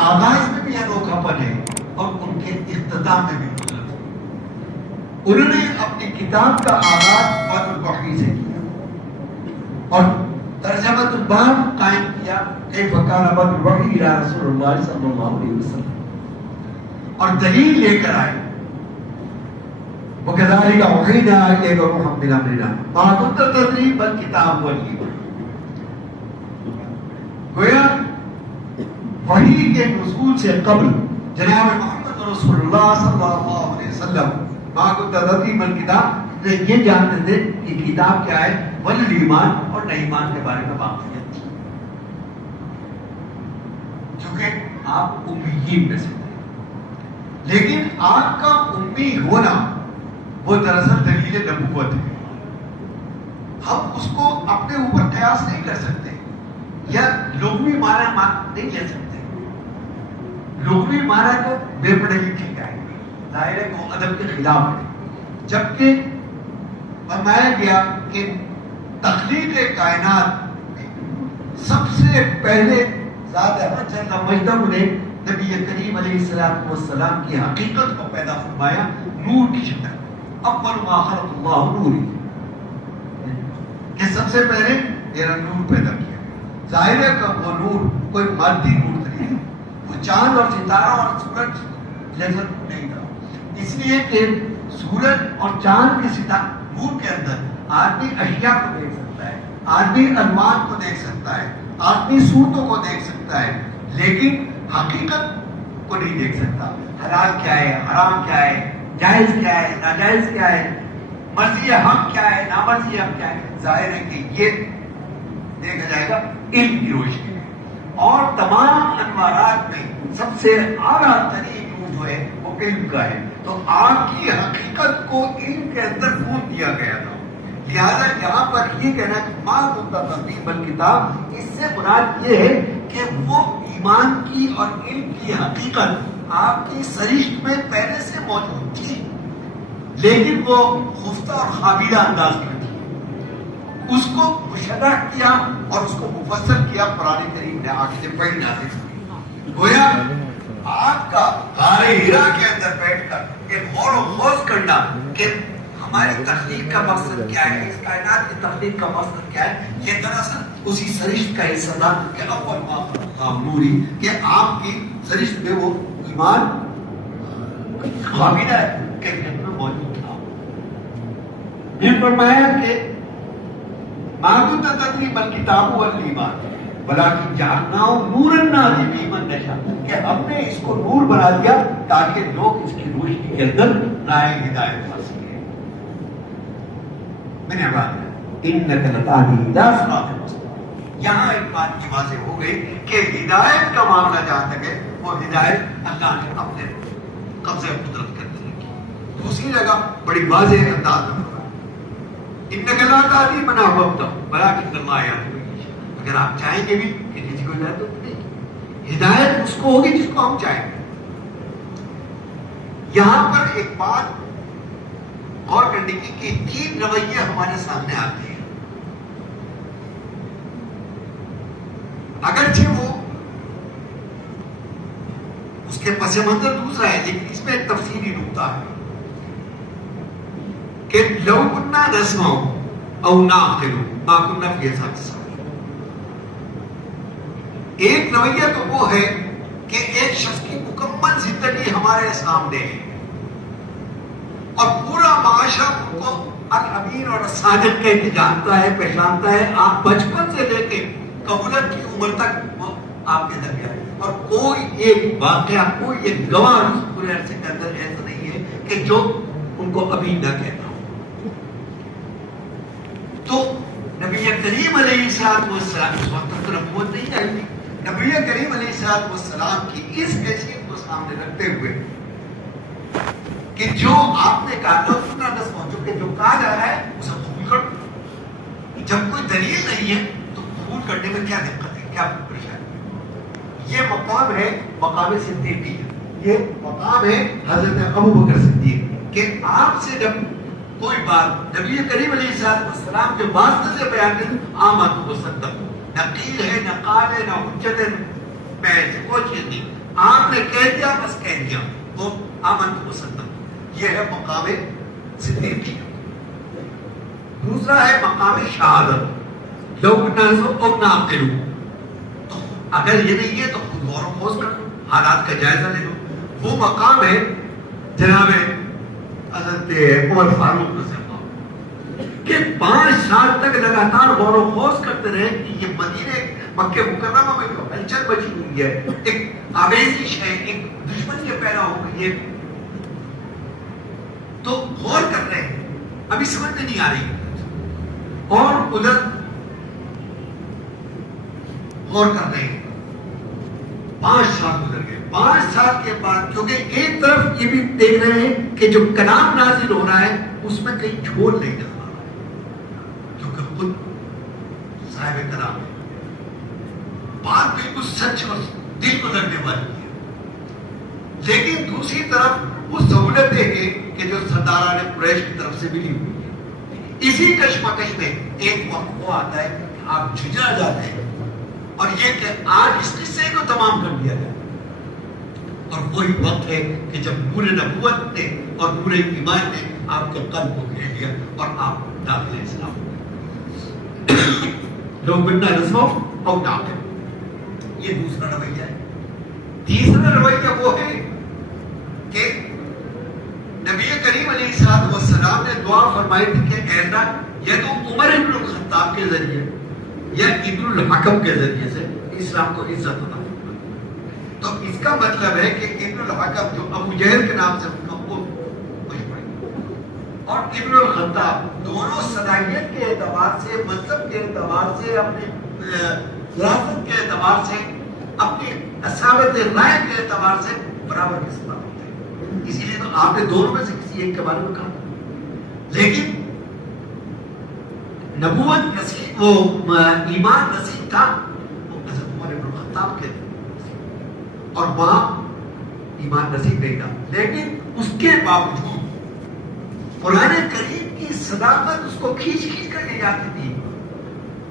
آغاز میں بھی انوکھا پن ہے اور ان کے اختتام میں بھی قدرت ہے۔ انہوں نے اپنی کتاب کا آغاز بدر الوحی سے کیا اور ترجمۃ الباب قائم کیا کیف کان بدر الوحی الی رسول اللہ صلی اللہ علیہ وسلم، اور دلیل لے کر آئے وَكَذَلِكَ أَوْحَيْنَا إِلَيْكَ رُوحًا مِنْ أَمْرِنَا مَا كُنْتَ تَدْرِي مَا الْكِتَابُ وَالْإِيمَانُ۔ گویا وحی کے نزول سے قبل جناب محمد رسول اللہ صلی اللہ علیہ وسلم مَا كُنْتَ تَدْرِي مَا الْكِتَابُ یہ جانتے تھے کہ کتاب کیا ہے، والایمان، اور نہ ایمان کے بارے میں واقفیت تھی، چونکہ آپ امیین میں سے تھے۔ لیکن آپ کا امی ہونا وہ دراصل دلیل نبوت ہے۔ ہم اس کو اپنے اوپر قیاس نہیں کر سکتے یا لغوی معنی نہیں لے سکتے۔ لغوی معنی کو بے پڑھے لکھے گئے، ظاہر ہے وہ ادب کے خلاف ہے، جبکہ فرمایا گیا کہ تخلیق کائنات سب سے پہلے ذات احمد جل مجدہ نے نبی کریم علیہ السلام کی حقیقت کو پیدا فرمایا نور کی شکل۔ اول ما خلق اللہ نوری، کہ سب سے پہلے میرا نور پیدا کیا۔ ظاہر ہے کہ وہ نور کوئی مادی نور نہیں ہے، وہ چاند اور ستارہ اور سورج جیسا نہیں تھا، اس لیے کہ سورج اور چاند کے ستارہ نور کے اندر آدمی اشیاء کو دیکھ سکتا ہے، آدمی انوار کو دیکھ سکتا ہے، آدمی صورتوں کو دیکھ سکتا ہے، لیکن حقیقت کو نہیں دیکھ سکتا۔ حلال کیا ہے، حرام کیا ہے، جائز کیا ہے، ناجائز کیا ہے، مرضی حق کیا ہے، نامرضی حق کیا ہے، ظاہر ہے کہ یہ دیکھا جائے گا علم کی روشنی میں۔ اور تمام انوارات میں سب سے اعلیٰ ترین نور جو ہے وہ علم کا ہے، تو آپ کی حقیقت کو علم کے اندر پھونک دیا گیا تھا۔ لہذا یہاں پر یہ کہنا کہ ما كنت تدری ما الکتاب، اس سے مراد یہ ہے کہ وہ ایمان کی اور علم کی حقیقت آپ کی سرشت میں پہلے سے موجود تھی، لیکن وہ خفتہ اور خابیدہ انداز میں تھی۔ اس کو مشرح کیا اور اس کو مفسر کیا قرآن کریم نے آخر پڑھی نازل کی۔ گویا آپ کا غار ہرا کے اندر بیٹھ کر ایک غور و خوض کرنا کہ ہماری تخلیق کا مقصد کیا ہے، اس کائنات کی تخلیق کا مقصد کیا ہے، یہ دراصل اسی سرشت کا حصہ تھا کہ اول ما خلق اللہ نوری، کہ آپ کی سرشت میں وہ ایمان خابیدہ کیفیت میں موجود تھا۔ یہ فرمایا کہ ما كنت تدری ما الکتاب والایمان ولکن جعلناہ نورا نہدی بہ من نشاء، کہ ہم نے اس کو نور بنا دیا تاکہ لوگ اس کی روشنی کے اندر رائے ہدایت پا سکیں۔ میں نے بات انک لتہدی الی صراط مستقیم، یہاں ایک بات کی واضح ہو گئی کہ ہدایت کا معاملہ جہاں تک ہے وہ ہدایت اللہ نے اپنے قبضے قدرت کے اندر رکھی۔ دوسری جگہ بڑی واضح انداز میں انک لا تہدی من احببت ولکن اللہ یہدی من یشاء، اگر آپ چاہیں گے بھی کہ کسی کو ہدایت تو نہیں، ہدایت اس کو ہوگی جس کو ہم چاہیں گے۔ یہاں پر ایک بات غور کرنے کی کہ تین رویے ہمارے سامنے آتے ہیں، اگرچہ وہ اس کے پس منظر دوسرا ہے، لیکن اس میں ایک تفصیلی نقطہ ہے کہ لو کنا نسمع او نعقل ما کنا فی اصحاب السعیر۔ ایک رویہ تو وہ ہے کہ ایک شخص کی مکمل زندگی ہمارے سامنے ہے اور پورا معاشرہ ان کو الامین اور الصادق کہہ کے جانتا ہے، پہچانتا ہے، آپ بچپن سے لے کے کہولت کی عمر تک وہ آپ کے درمیان ہے، اور کوئی ایک واقعہ، کوئی ایک گواہ اس پورے عرصے کے اندر ایسا نہیں ہے کہ جو ان کو ابھی نہ کہتا ہو۔ تو نبی کریم علیہ السلام اس وقت تو نبوت نہیں آئی تھی، نبی کریم علیہ السلام کی اس حیثیت کو سامنے رکھتے ہوئے کہ جو آپ نے کہا تھا سننا نسمع، جو کہا جا رہا ہے اسے قبول کرو، جب کوئی دلیل نہیں ہے تو قبول کرنے میں کیا دقت ہے، کیا پریشانی؟ یہ مقام ہے مقام صدیقی، یہ مقام ہے حضرت ابوبکر صدیق کہ آپ سے جب کوئی بات نبی کریم علیہ السلام کے واسطے سے بیان کریں آمد و صدق، نہ قیل ہے، نہ قال ہے، نہ حجت ہے، میں سے کوئی چیز نہیں، آپ نے کہہ دیا بس کہہ دیا تو آمنت مسلم. یہ ہے مقام صدیقی. دوسرا ہے مقام شہادت. لوگ اور ناقل. تو اگر یہ نہیں ہے تو خود غور و خوض کر لو, حالات کا جائزہ لے لو. وہ مقام ہے جناب حضرت عمر فاروق رضی اللہ کہ 5 سال تک لگاتار غور و خوض کرتے رہے کہ یہ مدینے مکہ مکرمہ میں جو ہلچل بچی ہوئی ہے, ایک آویزش ہے, ایک دشمنی پیدا ہو گئی ہے, تو غور کر رہے ہیں, ابھی سمجھ میں نہیں آ رہی. اور ادھر غور کر رہے ہیں. 5 سال گزر گئے. 5 سال کے بعد کیونکہ ایک طرف یہ بھی دیکھ رہے ہیں کہ جو کلام نازل ہو رہا ہے اس میں کہیں جھول نہیں نظر آ رہا ہے, کیونکہ خود صاحب کلام ہے. بات بالکل سچ اور دل کو لگنے والی ہے. لیکن دوسری طرف وہ سہولتیں ہیں کہ جو سرداران قریش کی طرف سے ملی ہوئی ہے. اسی کشمکش میں ایک وقت وہ آتا ہے کہ آپ جھجھا جاتے ہیں اور یہ کہ آج اس قصے کو تمام کر دیا جائے. اور وہی وقت ہے کہ جب نور نبوت نے اور نور ایمان نے آپ کے قلب کو گھیر لیا اور آپ داخل اسلام ہو گئے. لوگ بننا رسو اور داخل. یہ دوسرا رویہ ہے. تیسرا رویہ وہ ہے کہ نبی کریم علیہ السلام نے دعا فرمائی تھی کہ اے اللہ یا تو عمر ابن الخطاب کے ذریعے یا ابن الحکم کے ذریعے سے اسلام کو عزت عطا فرما. تو اس کا مطلب ہے کہ ابن الحکم جو ابو جہل کے نام سے اور ابن الخطاب دونوں صلاحیت کے اعتبار سے, مذہب کے اعتبار سے, اپنے ریاست کے اعتبار سے, اپنی اصابت رائے کے اعتبار سے برابر کے ساتھ ہوتے ہیں. اسی لیے تو آپ نے دونوں میں سے کسی ایک کے بارے میں کہا. لیکن نبوت نصیب, وہ ایمان نصیب تھا وہ حضرت عمر بن الخطاب کے, اور وہاں ایمان نصیب نہیں تھا. لیکن اس کے باوجود قرآن کریم کی صداقت اس کو کھینچ کھینچ کر لے جاتی تھی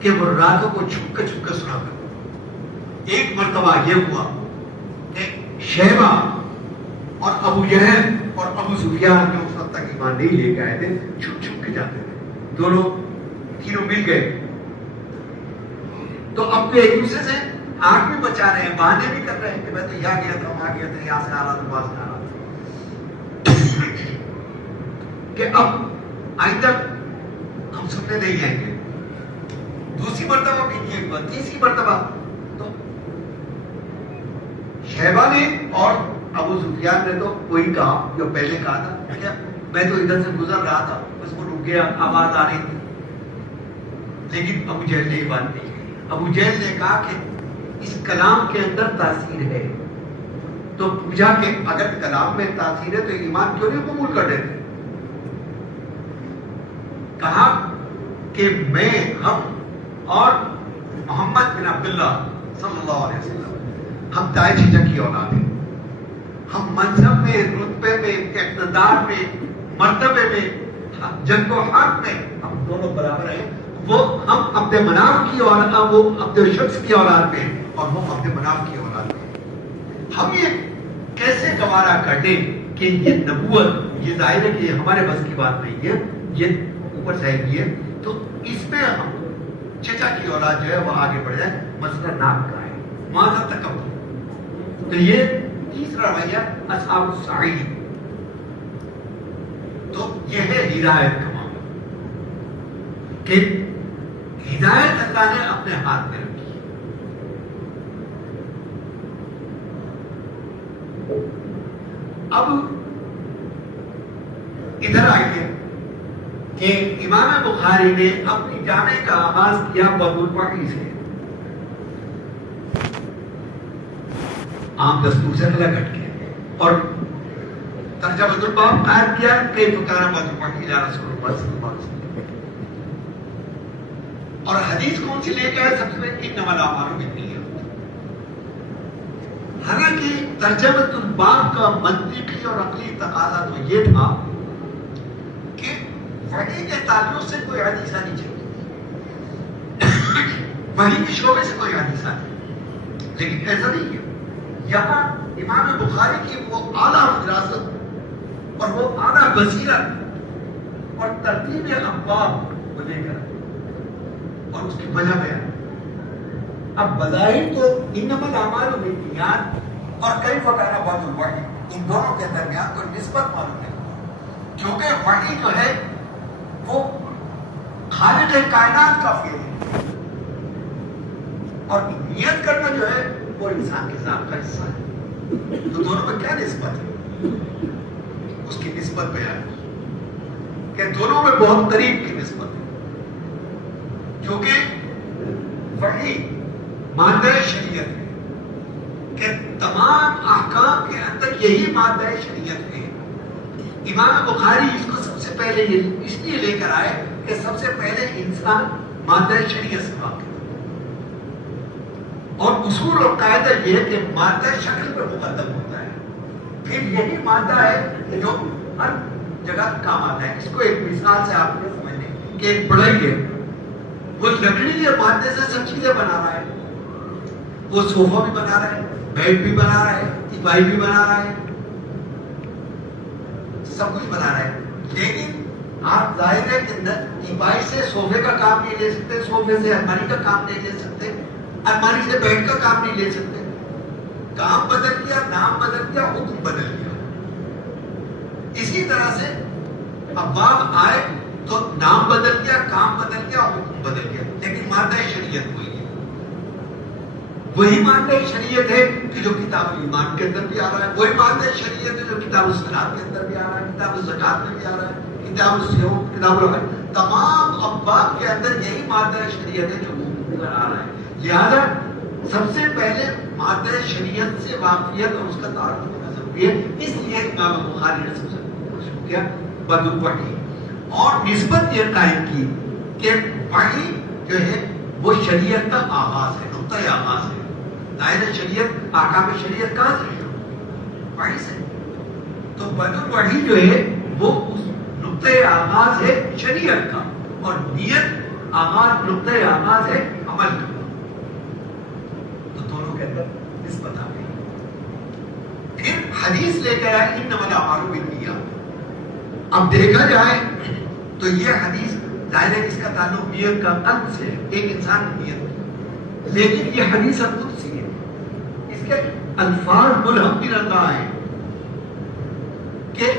کہ وہ راتوں کو چھپ کے سنا کرتا. ایک مرتبہ یہ ہوا کہ شیبہ اور ابو جہل اور ابو سفیان جو اس وقت تک ایمان نہیں لے کے آئے تھے چھپ چھپ کے جاتے تھے. دونوں تینوں مل گئے تو اب تو ایک دوسرے سے آنکھ بھی بچا رہے ہیں, بہانے بھی کر رہے ہیں کہ میں تو یہاں گیا تھا, وہاں گیا تھا, یہاں سے آ رہا تھا, وہاں سے آ رہا تھا, کہ اب آئندہ ہم سننے نہیں آئیں گے. دوسری مرتبہ بھی یہ ہوا, تیسری مرتبہ تو شیبہ نے اور ابو سفیان نے تو وہی کہا جو پہلے کہا تھا. میں تو ادھر سے گزر رہا تھا, بس وہ رک گیا, آواز آ رہی تھی. لیکن ابو جہل نے یہ بات نہیں. ابو جہل نے کہا کہ اس کلام کے اندر تاثیر ہے. تو پوچھا کہ اگر کلام میں تاثیر ہے تو ایمان کیوں نہیں قبول کر لیتے؟ کہا کہ میں, ہم اور محمد بن عبداللہ صلی اللہ علیہ وسلم ہم دائیں چچا کی اولاد ہیں. ہم منصب میں, رتبے میں, اقتدار میں, مرتبے میں, جنگ و حرب میں ہم دونوں برابر ہیں. وہ ہم عبد مناف کی اولاد, وہ عبد شمس کی اولاد میں, اور وہ عبد مناف کی اولاد میں. ہم یہ کیسے گوارا کر دیں کہ یہ نبوت, یہ ظاہر ہے کہ ہمارے بس کی بات نہیں ہے, یہ اوپر سے ہے. تو اس میں ہم چچا کی اولاد جو ہے وہ آگے بڑھ جائے. مسئلہ نام کا ہے, ماذا تکبر. تو یہ تیسرا رویہ اصحاب السعید. تو یہ ہے ہدایت کا معاملہ کہ ہدایت اللہ نے اپنے ہاتھ میں رکھی. اب ادھر آئیے کہ امام بخاری نے اپنی جامع کا آغاز کیا باب الوحی سے. عام دستور سے الگ ہٹ کے, اور ترجمۃ الباب قائم کیا کیف کان باب الوحی الی رسول اللہ صلی اللہ علیہ وسلم. اور حدیث کون سی لے کے آئے؟ سب سے پہلے انما الاعمال بالنیات. حالانکہ ترجمۃ الباب کا منطقی اور عقلی تقاضا تو یہ تھا کہ وحی کے تعلق سے کوئی حدیث آنی چاہیے, وحی کے شعبے سے کوئی حدیث آنی, لیکن ایسا نہیں ہے. یہاں امام بخاری کی وہ اعلیٰ فراست اور وہ اعلیٰ بصیرت اور ترتیب ابواب کو لے کر اور اس کی وجہ بیان. اب بظاہر تو انما الاعمال بالنیات اور کیف کان بعد الوحی ان دونوں کے درمیان کوئی نسبت معلوم ہے، کیونکہ وحی جو ہے وہ خالق کائنات کا فعل ہے اور نیت کرنا جو ہے وہ انسان کے ذات کا حصہ ہے. تو دونوں میں کیا نسبت ہے؟ اس کی نسبت بیان کہ دونوں میں بہت قریب کی نسبت ہے، کیونکہ وحی مادہ شریعت ہے کہ تمام احکام کے اندر یہی مادہ شریعت ہے. امام بخاری اس کو سب سے پہلے اس لیے لے کر آئے کہ سب سے پہلے انسان مادہ شریعت سے واقف ہے، اور اصول اور قاعدہ یہ ہے کہ مادہ شکل پر مقدم ہوتا ہے، پھر یہی مادہ ہے جو ہر جگہ کام آتا ہے. اس کو ایک مثال سے آپ نے سمجھنے کہ ایک بڑھئی ہے، وہ لکڑی کے مادے سے سب چیزیں بنا رہا ہے، وہ صوفہ بھی بنا رہا ہے، بیڈ بھی بنا رہا ہے، ٹپائی بھی بنا رہا ہے، سب کچھ بنا رہا ہے. لیکن آپ ظاہر ہے کہ ٹپائی سے صوفے کا کام نہیں لے سکتے، صوفے سے الماری کا کام نہیں لے سکتے، الماری سے بیڈ کا کام نہیں لے سکتے. کام بدل گیا، نام بدل گیا، حکم بدل گیا. اسی طرح سے ابواب آئے تو نام بدل گیا، کام بدل گیا، حکم بدل گیا، لیکن مادہ شریعت وہی ہے. وہی مادہ شریعت ہے کہ جو کتاب ایمان کے اندر بھی آ رہا ہے، وہی مادہ شریعت ہے جو کتاب الصلاۃ کے اندر بھی آ رہا ہے، کتاب الزکات میں بھی آ رہا ہے، کتاب الصوم، کتاب الحج، تمام ابواب کے اندر یہی مادہ شریعت ہے جو اوپر آ رہا ہے. لہذا سب سے پہلے مادہ شریعت سے واقفیت اور اس کا تعارف ہونا ضروری ہے. اس لیے امام بخاری نے سب سے شروع کیا بدء الوحی اور نسبت یہ قائم کی کہ وحی جو ہے وہ شریعت کا آغاز ہے، نقطۂ آغاز ہے. ظاہر شریعت، احکام شریعت کہاں سے وحی سے. تو بدء الوحی جو ہے وہ اس نقطۂ آغاز ہے شریعت کا، اور نیت آغاز، نقطۂ آغاز ہے عمل کا. تو دونوں کے اندر نسبت آ گئی. پھر حدیث لے کر آئے انما الاعمال بالنیات. اب دیکھا جائے تو یہ حدیث ظاہر ہے اس کا تعلق نیت کا قلب سے ہے، ایک انسان کی نیت، لیکن یہ حدیث قدسی ہے، اس کے الفاظ ملہم من اللہ ہیں کہ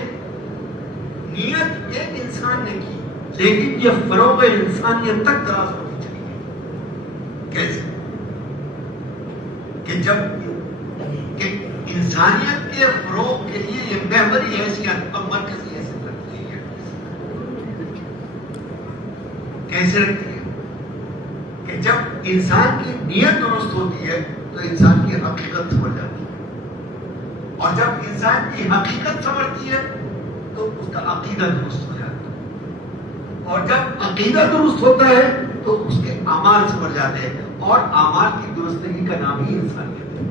نیت ایک انسان نے کی لیکن یہ فروغ انسانیت تک دراز ہونی چاہیے. کیسے؟ کہ جب کہ انسانیت کے فروغ کے لیے یہ محوری حیثیت اور مرکزی حیثیت رکھتی ہے. کیسے رکھتی ہے؟ کہ جب انسان کی نیت درست ہوتی ہے تو انسان کی حقیقت سمجھ جاتی ہے، اور جب انسان کی حقیقت سمجھتی ہے تو اس کا عقیدہ درست ہو جاتا ہے، اور جب عقیدہ درست ہوتا ہے تو اس کے اعمال سمجھ جاتے ہیں، اور اعمال کی درستگی کا نام ہی انسانیت ہے.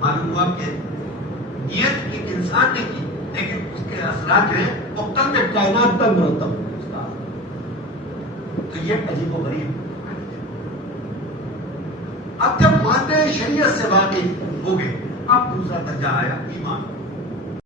معلوم ہوا کہ نیت ایک انسان نے کی لیکن اس کے اثرات جو ہیں وہ قلب کائنات تک مرتب ہوئے. تو یہ عجیب و غریب. اب جب مادہ شریعت سے واقف ہو گئے، اب دوسرا درجہ آیا ایمان.